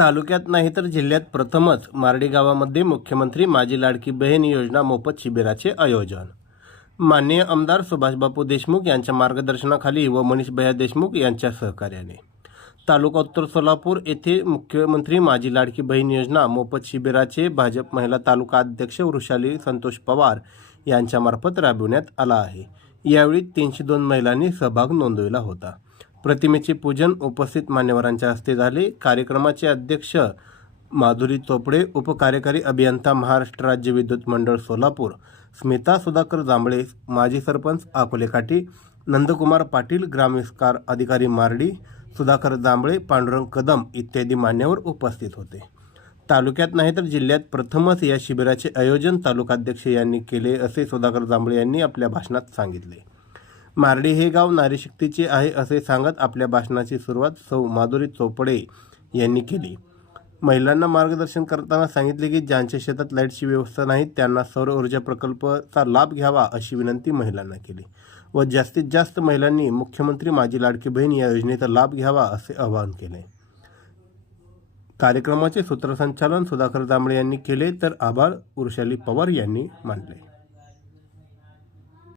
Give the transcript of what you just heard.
तालुक्यात नाही तर जिल्ह्यात प्रथमच मार्डी गावामध्ये मुख्यमंत्री माझी लाडकी बहीण योजना मोफत शिबिराचे आयोजन. माननीय आमदार सुभाषबापू देशमुख यांच्या मार्गदर्शनाखाली व मनीष भैया देशमुख यांच्या सहकार्याने. तालुका उत्तर सोलापूर येथे मुख्यमंत्री माझी लाडकी बहीण योजना मोफत शिबिराचे भाजप महिला तालुका अध्यक्ष वृषाली संतोष पवार यांच्यामार्फत राबविण्यात आला आहे. यावेळी तीनशे दोन महिलांनी सहभाग नोंदविला होता. प्रतिमेचे पूजन उपस्थित मान्यवरांच्या हस्ते झाले. कार्यक्रमाचे अध्यक्ष माधुरी चोपडे उपकार्यकारी अभियंता महाराष्ट्र राज्य विद्युत मंडळ सोलापूर स्मिता सुधाकर जांभळे माजी सरपंच अकोलेकाठी नंदकुमार पाटील ग्रामविस्कार अधिकारी मारडी सुधाकर जांभळे पांडुरंग कदम इत्यादी मान्यवर उपस्थित होते. तालुक्यात नाही तर जिल्ह्यात प्रथमच या शिबिराचे आयोजन तालुकाध्यक्ष यांनी केले असे सुधाकर जांभळे यांनी आपल्या भाषणात सांगितले. मार्डी हे गाव नारीशक्तीचे आहे असे सांगत आपल्या भाषणाची सुरुवात सौ माधुरी चोपडे यांनी केली. महिलांना मार्गदर्शन करताना सांगितले की ज्यांच्या शेतात लाईटची व्यवस्था नाही त्यांना सौर ऊर्जा प्रकल्पाचा लाभ घ्यावा अशी विनंती महिलांना केली. व जास्तीत जास्त महिलांनी मुख्यमंत्री माझी लाडकी बहीण या योजनेचा लाभ घ्यावा असे आवाहन केले. कार्यक्रमाचे सूत्रसंचालन सुधाकर जांभळे यांनी केले तर आभार उर्शाली पवार यांनी मानले.